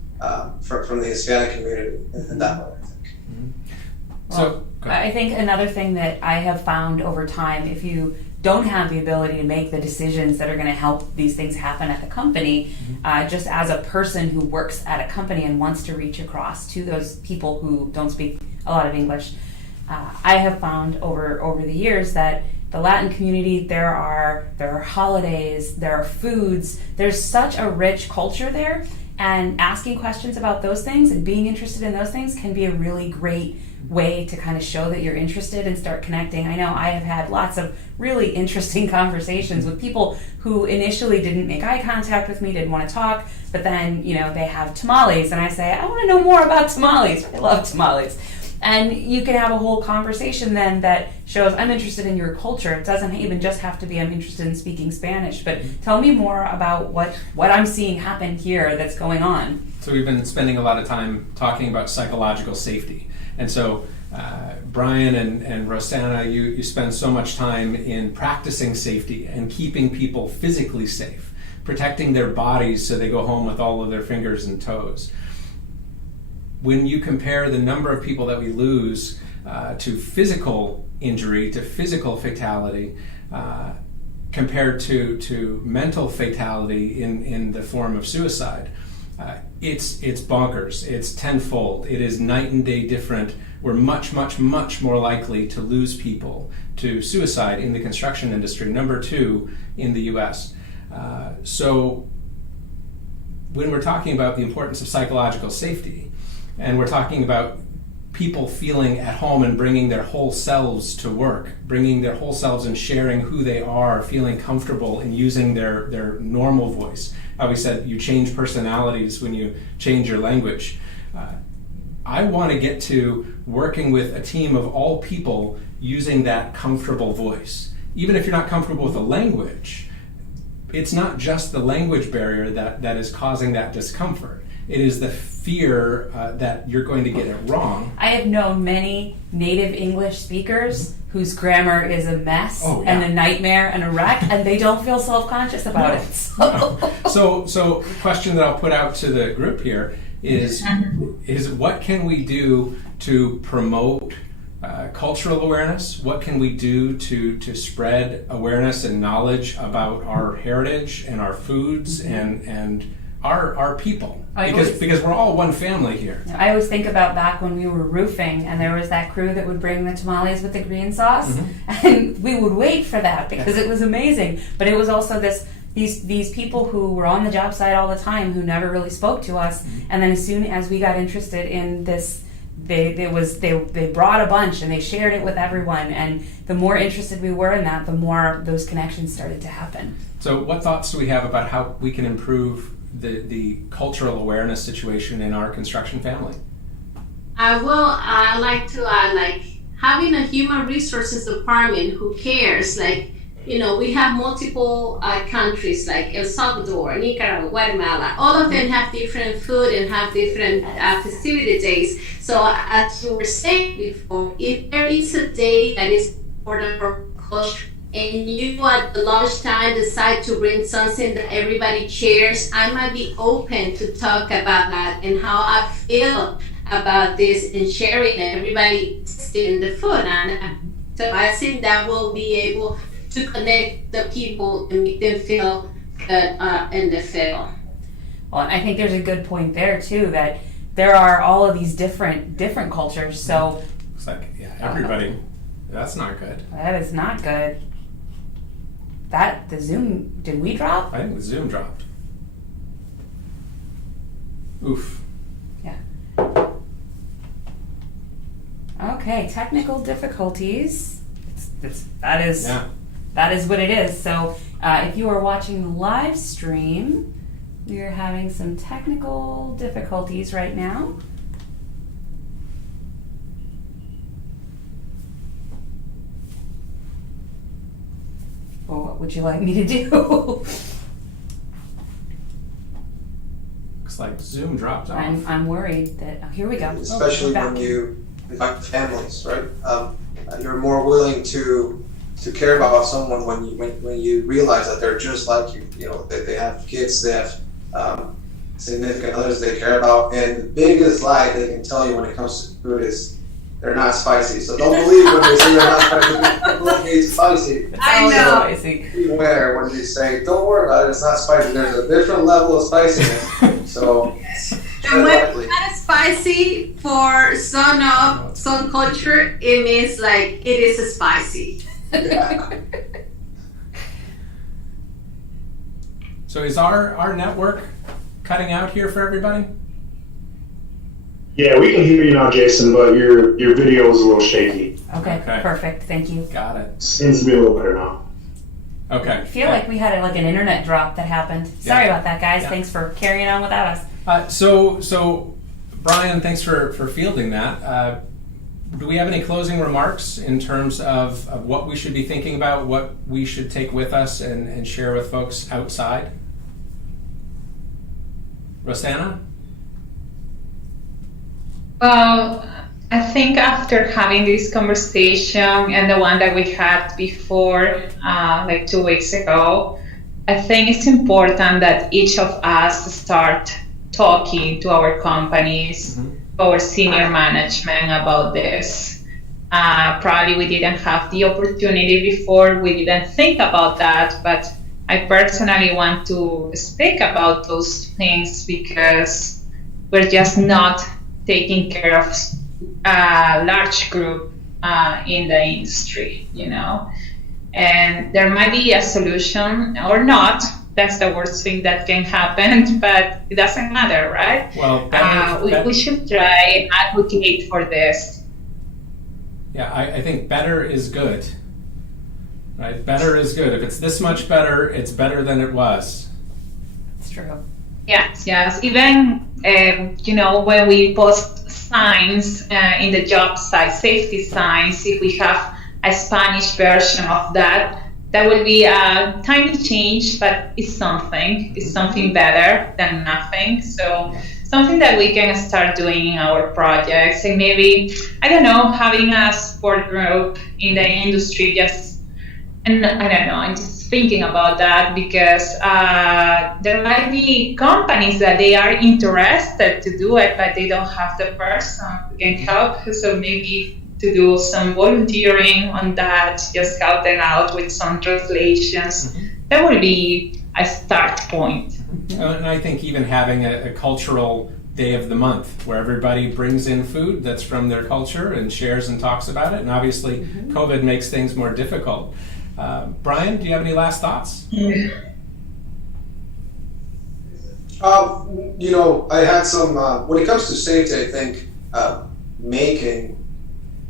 from the Hispanic community in that way, I think. Mm-hmm. So I think another thing that I have found over time, if you don't have the ability to make the decisions that are going to help these things happen at the company, just as a person who works at a company and wants to reach across to those people who don't speak a lot of English, I have found over the years that the Latin community, there are holidays, there are foods, there's such a rich culture there, and asking questions about those things and being interested in those things can be a really great way to kind of show that you're interested and start connecting. I know I have had lots of really interesting conversations with people who initially didn't make eye contact with me, didn't want to talk, but then, you know, they have tamales, and I say, I want to know more about tamales. I love tamales. And you can have a whole conversation then that shows I'm interested in your culture. It doesn't even just have to be I'm interested in speaking Spanish, but tell me more about what I'm seeing happen here that's going on. So we've been spending a lot of time talking about psychological safety. And so Bryan and Rossana, you spend so much time in practicing safety and keeping people physically safe, protecting their bodies so they go home with all of their fingers and toes. When you compare the number of people that we lose to physical injury, to physical fatality, compared to mental fatality in the form of suicide, it's bonkers. It's tenfold. It is night and day different. We're much, much, much more likely to lose people to suicide in the construction industry, number 2 in the U.S. So when we're talking about the importance of psychological safety, and we're talking about people feeling at home and bringing their whole selves to work, bringing their whole selves and sharing who they are, feeling comfortable in using their normal voice. How we said you change personalities when you change your language. I want to get to working with a team of all people using that comfortable voice. Even if you're not comfortable with the language, it's not just the language barrier that is causing that discomfort. It is the fear that you're going to get it wrong. I have known many native English speakers whose grammar is a mess and a nightmare and a wreck, and they don't feel self-conscious about it. So the question that I'll put out to the group here is what can we do to promote cultural awareness? What can we do to spread awareness and knowledge about our heritage and our foods and our people? Because we're all one family here. I always think about back when we were roofing and there was that crew that would bring the tamales with the green sauce, and we would wait for that because it was amazing. But it was also these people who were on the job site all the time who never really spoke to us, and then as soon as we got interested in this, they brought a bunch and they shared it with everyone, and the more interested we were in that, the more those connections started to happen. So what thoughts do we have about how we can improve the cultural awareness situation in our construction family? I like to add, having a human resources department who cares. We have multiple countries like El Salvador, Nicaragua, Guatemala. All of them have different food and have different festivity days. So as you were saying before, if there is a day that is important for culture, and you at the lunchtime decide to bring something that everybody shares, I might be open to talk about that and how I feel about this and sharing it. Everybody tasting the food, and so I think that will be able to connect the people and make them feel good in the field. Well, and I think there's a good point there too, that there are all of these different cultures. So It's like, yeah, everybody. That's not good. that is not good. That the Zoom, did we drop? I think the Zoom dropped. Oof. Yeah. Okay, technical difficulties. That is what it is. So if you are watching the live stream, we are having some technical difficulties right now. Well, what would you like me to do? Looks like Zoom dropped off. I'm worried that, here we go. Especially when you invite families, right? You're more willing to care about someone when you realize that they're just like you. You know, they have kids, they have significant others they care about, and the biggest lie they can tell you when it comes to food is they're not spicy. So don't believe when they say they're not spicy. People hate spicy. I know. Spicy. Beware when they say, don't worry about it, it's not spicy. There's a different level of spiciness. So, And when it's not spicy for some culture, it means like it is spicy. yeah. So is our network cutting out here for everybody? Yeah, we can hear you now, Jason, but your video is a little shaky. Okay, perfect. Thank you. Got it. Seems to be a little better now. Okay. I feel like we had an internet drop that happened. Sorry about that, guys. Yeah. Thanks for carrying on without us. So Bryan, thanks for fielding that. Do we have any closing remarks in terms of what we should be thinking about, what we should take with us and share with folks outside? Rossana? Well, I think after having this conversation and the one that we had before, like 2 weeks ago, I think it's important that each of us start talking to our companies, our senior management about this. Probably we didn't have the opportunity before, we didn't think about that, but I personally want to speak about those things because we're just not taking care of a large group in the industry, you know. And there might be a solution or not. That's the worst thing that can happen, but it doesn't matter, right? Well, we should try and advocate for this. Yeah, I think better is good. Right? Better is good. If it's this much better, it's better than it was. It's true. Yes. Even, you know, when we post signs in the job site, safety signs, if we have a Spanish version of that, that will be a tiny change, but it's something. It's something better than nothing. So something that we can start doing in our projects, and maybe, I don't know, having a support group in the industry, and I don't know, I'm just thinking about that because there might be companies that they are interested to do it, but they don't have the person who can help. So maybe to do some volunteering on that, just help them out with some translations. That would be a start point. And I think even having a cultural day of the month where everybody brings in food that's from their culture and shares and talks about it. And obviously COVID makes things more difficult. Bryan, do you have any last thoughts? You know, I had some, when it comes to safety, I think making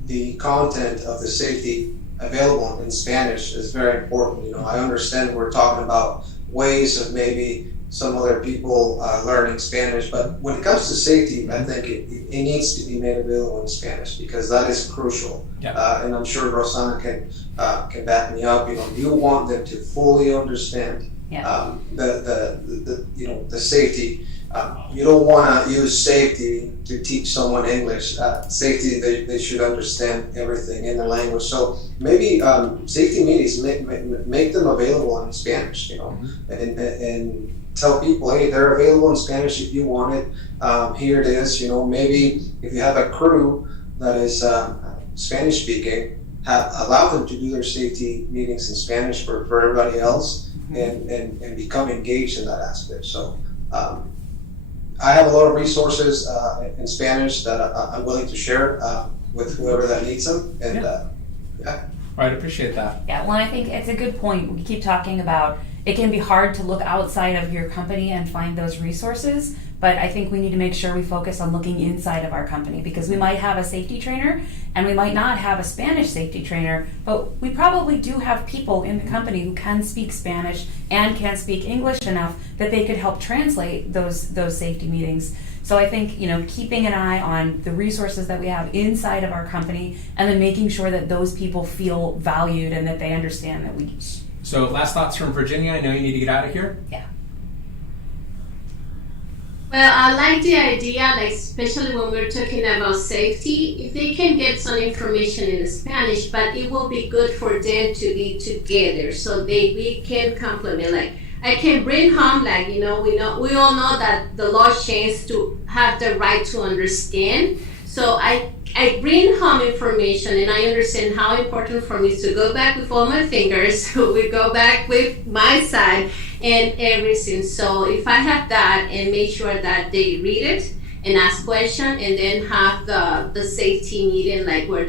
the content of the safety available in Spanish is very important. You know, I understand we're talking about ways of maybe some other people learning Spanish, but when it comes to safety, I think it needs to be made available in Spanish because that is crucial. and I'm sure Rossana can back me up. You want them to fully understand the safety. You don't want to use safety to teach someone English. Safety, they should understand everything in the language. So maybe safety meetings, make them available in Spanish, and tell people, hey, they're available in Spanish if you want it. Here it is. Maybe if you have a crew that is Spanish speaking, allow them to do their safety meetings in Spanish for everybody else, and become engaged in that aspect. So I have a lot of resources in Spanish that I'm willing to share with whoever that needs them. And All right, appreciate that. Yeah, well, I think it's a good point. We keep talking about it can be hard to look outside of your company and find those resources, but I think we need to make sure we focus on looking inside of our company, because we might have a safety trainer and we might not have a Spanish safety trainer, but we probably do have people in the company who can speak Spanish and can speak English enough that they could help translate those safety meetings. So I think, keeping an eye on the resources that we have inside of our company, and then making sure that those people feel valued and that they understand that we. So last thoughts from Virginia. I know you need to get out of here. Yeah. Well, I like the idea, especially when we're talking about safety, if they can get some information in Spanish, but it will be good for them to be together so we can complement. I can bring home, we all know that the law changes to have the right to understand. So I bring home information, and I understand how important for me is to go back with all my fingers. We go back with my side and everything. So if I have that and make sure that they read it and ask questions, and then have the safety meeting, where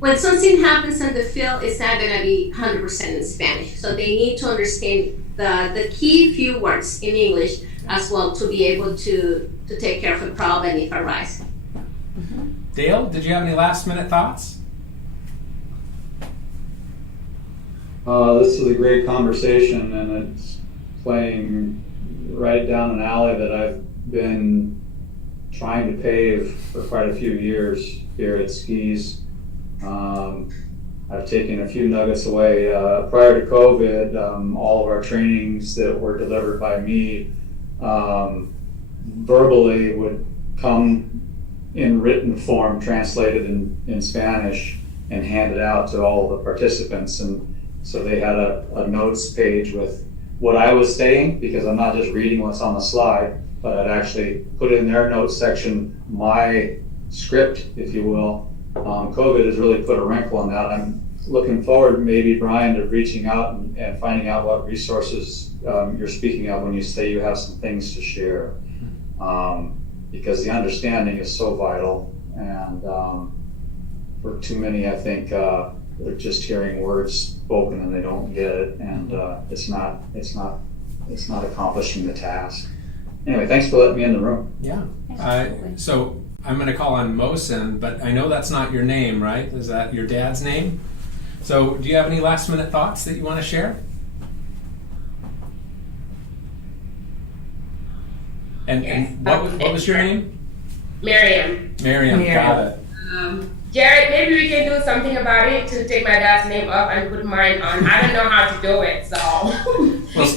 when something happens in the field, it's not going to be 100% in Spanish. So they need to understand the key few words in English as well to be able to take care of a problem if it arises. Dale, did you have any last minute thoughts? This is a great conversation, and it's playing right down an alley that I've been trying to pave for quite a few years here at Skis. I've taken a few nuggets away. Prior to COVID, all of our trainings that were delivered by me verbally would come in written form, translated in Spanish, and handed out to all the participants. And so they had a notes page with what I was saying, because I'm not just reading what's on the slide, but I'd actually put in their notes section my script, if you will. COVID has really put a wrinkle on that. I'm looking forward, maybe, Bryan, to reaching out and finding out what resources you're speaking of when you say you have some things to share. Because the understanding is so vital, and for too many, I think they're just hearing words spoken and they don't get it, and it's not accomplishing the task. Anyway, thanks for letting me in the room. Yeah. So I'm going to call on Mohsen, but I know that's not your name, right? Is that your dad's name? So do you have any last minute thoughts that you want to share? And what was your name? Miriam. Miriam, got it. Jared, maybe we can do something about it to take my dad's name off and put mine on. I don't know how to do it, so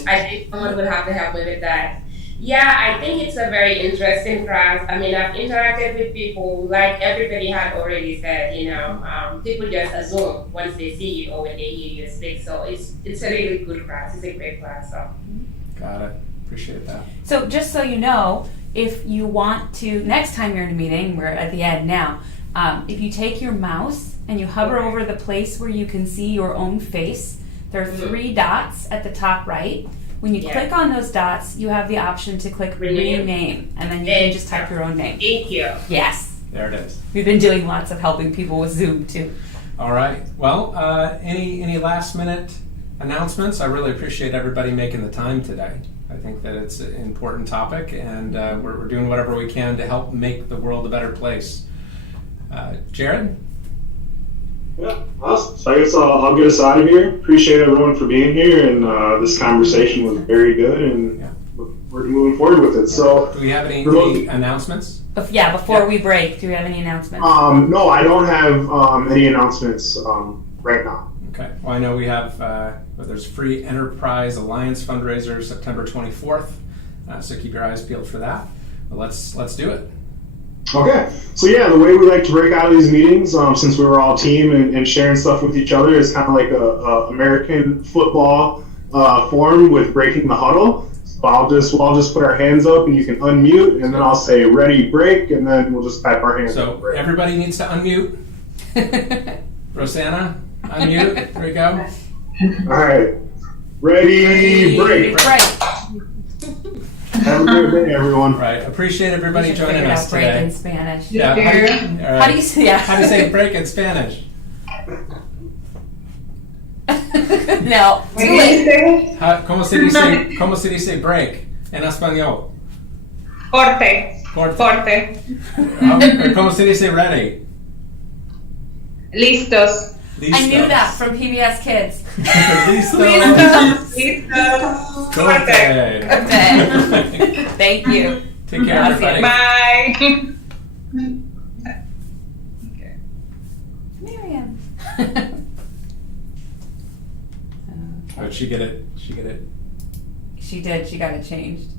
I think someone would have to help me with that. Yeah, I think it's a very interesting class. I mean, I've interacted with people, like everybody had already said, people just assume once they see you or when they hear you speak. So it's a really good class. It's a great class. So. Got it. Appreciate that. So just so you know, if you want to, next time you're in a meeting, we're at the end now, if you take your mouse and you hover over the place where you can see your own face, there are 3 dots at the top right. When you click on those dots, you have the option to click rename, and then you can just type your own name. Thank you. Yes. There it is. We've been doing lots of helping people with Zoom too. All right. Well, any last minute announcements? I really appreciate everybody making the time today. I think that it's an important topic, and we're doing whatever we can to help make the world a better place. Jared? Yeah, awesome. So I guess I'll get us out of here. Appreciate everyone for being here, and this conversation was very good, and we're moving forward with it. So, do we have any announcements? Before we break, do we have any announcements? No, I don't have any announcements right now. Okay. Well, I know we have, there's Free Enterprise Alliance fundraiser September 24th, so keep your eyes peeled for that. But let's do it. Okay, so yeah, the way we like to break out of these meetings, since we were all team and sharing stuff with each other, is kind of like a American football form with breaking the huddle. So we'll all just put our hands up, and you can unmute, and then I'll say ready, break, and then we'll just type our hands up. So everybody needs to unmute. Rossana, unmute. There we go. All right, ready, break. Have a good day, everyone. Right. Appreciate everybody We should joining figure us out break today. in Spanish. Yeah. How do you say? Yeah. How do you say break in Spanish? No. Do it. ¿Cómo se dice break en español? Corte. Corte. ¿Cómo se dice ready? Listos. I knew that from PBS Kids. Listos. Listos. Corte. Okay. Thank you. Take care, everybody. Bye. Okay. Miriam. But she get it. She did. She got it changed.